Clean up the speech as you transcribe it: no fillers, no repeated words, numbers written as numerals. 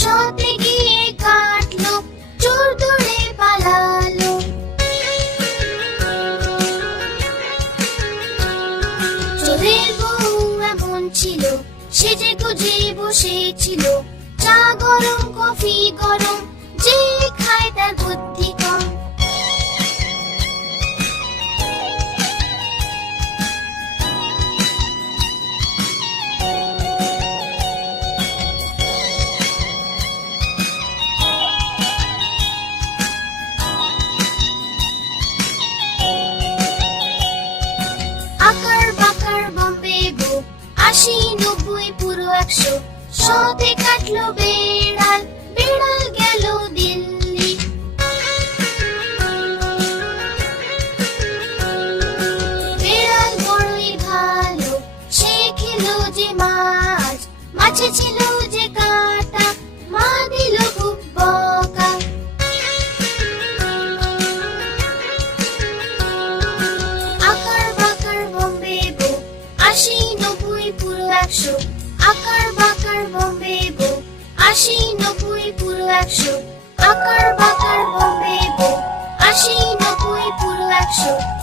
শতে গিয়ে কাটলো, চোর দৌড়ে পালালো। চোরের বউ এমন ছিল, সেজে গুজে বসেছিল। চা গরম, কফি গরম, যে খায় তার বুদ্ধি কম। আকার বাকার বম্বে গো, ৮০, ৯০, পুরো ১০০। শতে কাটলো বেড়াল, বেড়াল গেল দিল্লি। বেড়াল বড়ই ভালো, সে খেলো যে মাছ। মাছে ছিল যে কাঁটা, মা দিল খুব বকা। আকার বাকার বম্বে গো, ৮০, ৯০, পুরো ১০০। আকার বাকার বম্বে গো, ৮০, ৯০, পুরো ১০০। আকার বাকার বম্বে গো, ৮০, ৯০, পুরো ১০০।